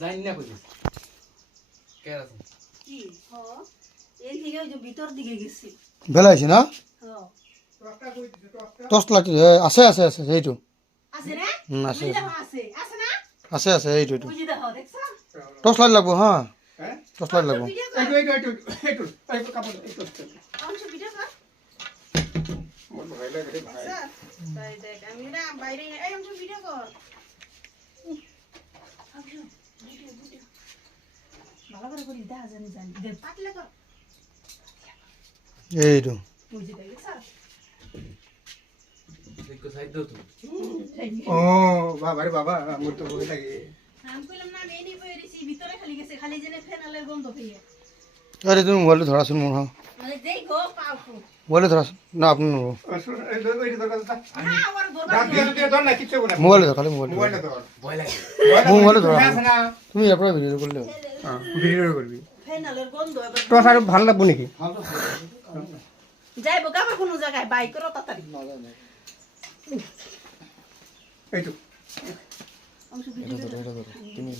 জানি না কইছিস কে আছে কি হ এই থেকে ওই যে ভিতর দিকে গেছি বেলা হয়েছে না হ টর্চ লাইট আছে আছে আছে এইটো আছে না আছে আছে আছে না আছে আছে এইটো এইটো বুঝি দেখো দেখছ টর্চ লাইট লাগবো হ্যাঁ টর্চ লাইট লাগবো এইটো কাপড় এইটো অংশ ভিডিও কর তাই দেখ আমি না বাইরে এই অংশ ভিডিও কর ভালো করে করি দেখা জানি জানি দে পাতলে কর এইটো বুঝি দেখছ দেখো সাইড দাও তো ও বাবা রে বাবা আমার তো ভয় লাগে আমি কইলাম না আমি এনি বইরেছি ভিতরে খালি গেছে খালি জেনে ফেনালের গন্ধ পেয়ে আরে তুমি মোবাইলে ধরাছুন মোর হ্যাঁ মানে দেখো পাউকু মোবাইলে ধরাছুন না আপনি নেবো এই দরকার না আমার দাঁত দিয়ে দরকার দিয়ে ধর না কিছু না মোবাইলে ধর খালি মোবাইলে মোবাইলটা ধর ভয় লাগে মোবাইলে ধরা আছে না তুমি এরপরে ভিডিও করলে হ্যাঁ ভিডিও করবি ফেনালের গন্ধ এবার তো আর ভালো লাগবে নাকি যাইবো গাবার কোন জায়গায় বাইক করো তাড়াতাড়ি এই তো অংশ ভিডিও তুমি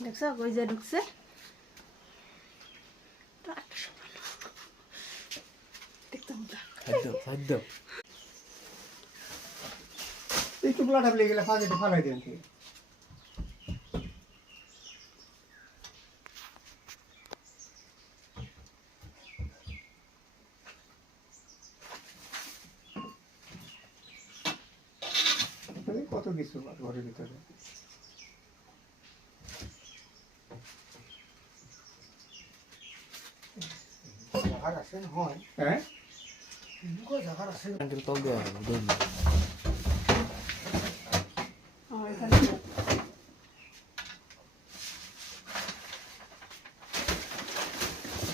দেখছ কই যে ঢুকছে দেখতাম সাইড দাও এই টুকলাটা ফেলে গেলে ফাঁকে ফালাই দেন কি কত কিছু ঘরের ভিতরে জায়গা আছে না হয় হ্যাঁ কই জায়গা আছে আঙ্কেল তল দেওয়া হবে দেন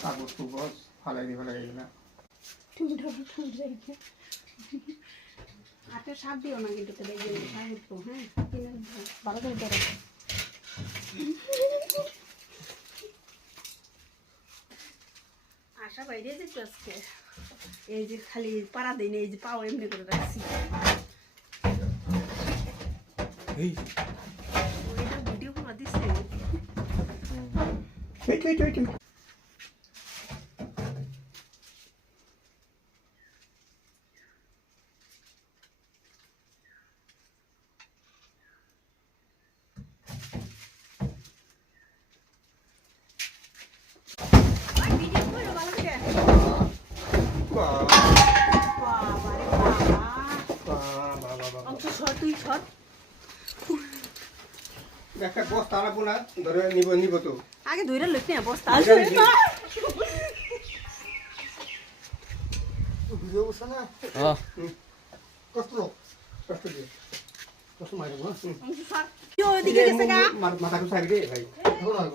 কাগজ টুগজ ফালাই দিয়ে ফেলাই গেলে হাতে সাপ দিও না কিন্তু দেখবে হ্যাঁ ভালো করে ধরো আশা বাইরে যেতে আজকে এই যে খালি পাড়া দিই না এই যে পাও এমনি করে রাখছি এই ওইটা ভিডিও করে দিচ্ছে এই ভিডিও করে ভালো করে বাবা বাবা রে বাবা বাবা অংশ সর তুই সর একটা বস্তা আনাবো না ধরে নিব তো আগে ধইরা লইতে না বস্তা ভিডিও বসে না হ্যাঁ কষ্ট কষ্ট দিয়ে কষ্ট মাইরো অংশ সর কি ওইদিকে গেছে গা মাথা তো সাইড দে ভাই এখন আর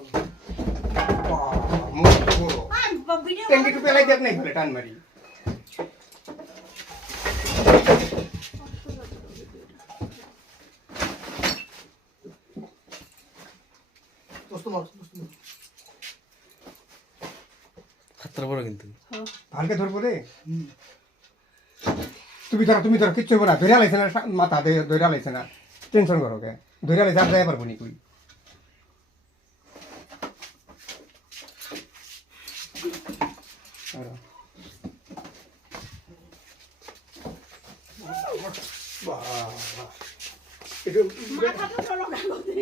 মুখ তো বড় ভিডিও টেঙ্গি টু পেলাই দেখ নাই ফেলে টান মারি কষ্ট মার কষ্ট মার খাতরা বড় কিন্তু ভালকে ধরবো রে তুমি ধরো কিচ্ছু হবো না ধরে লাইছে না মাথা ধরে লাইছে না টেনশন করো কে ধরে লাইছে আর যাই পারবো নি তুই মাথা তো চলো গাগতে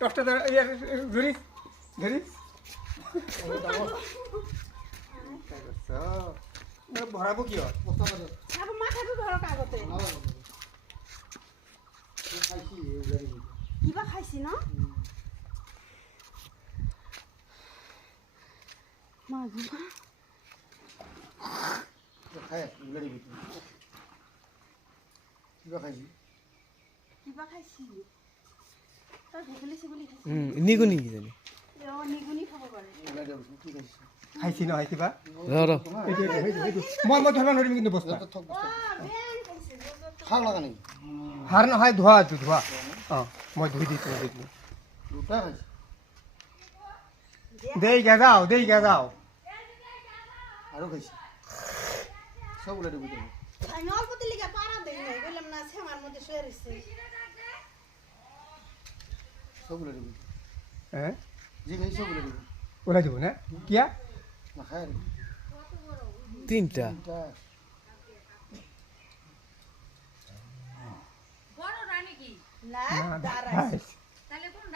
টসটা ধরিস ধরিস ভরাবো কি হয় আবার মাথা তো ধরো কাগতে কিবা খাইছি না মা গুবা কিবা খাইছি তা দেখলেছি বলি নিগো নি জানি নিগুনি খাব পারে খাইছি নহয় কিবা ৰ মই ধৰিব নোৱাৰিম কিন্তু বস্তা খাওঁ লগা নেকি সাৰ নহয় ধোৱা এইটো ধোৱা অঁ মই ধুই দিছোঁ দুটা খাইছে দেই গে যাওঁ আৰু খাইছে সব ওলাই দিব আমি অল্প দিলিকা পারা দেই নাই বললাম না সেমার মধ্যে শুয়ে রইছে সব ওলাই দিব হ্যাঁ জি খাই সব ওলাই দিব ওলাই দিব না কিয়া না খায় আর 3টা দুটা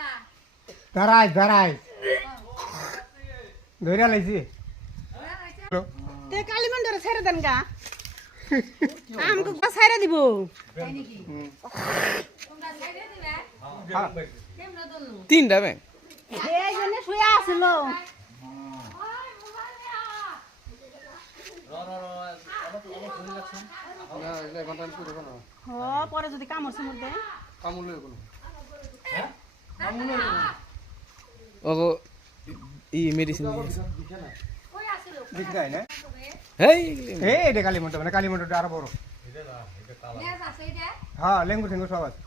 না দাঁড়াই দাঁড়াই ধৈর্য লাইছি তে কালিমন্ডরে ছেড়ে দেন গা আমকে গা ছেড়ে দিব হ্যাঁ 3টা বে এই জন্য শুয়ে আছিল না এগুলা ঘন্টা আমি করব না হ পরে যদি কামড়ছে মধ্যে কামুল লই কোনো ওগো ই মেডিসিন দিক যায় না হেই এটা কালীমন্ডপ মানে কালীমন্ডপটা আরো বড় হ্যাঁ লেঙ্গু ঠেঙ্গু সব আছে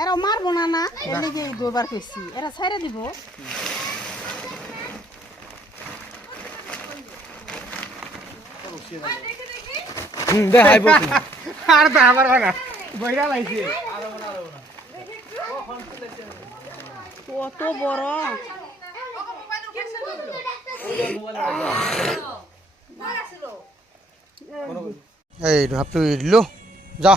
এরা মারবো না না এর লিগে দুবার কইছি এরা ছেড়ে দিব দেখাইব আর তো আমার না বইরা লাইছে কত বড় এই ভাবটো দিলো যা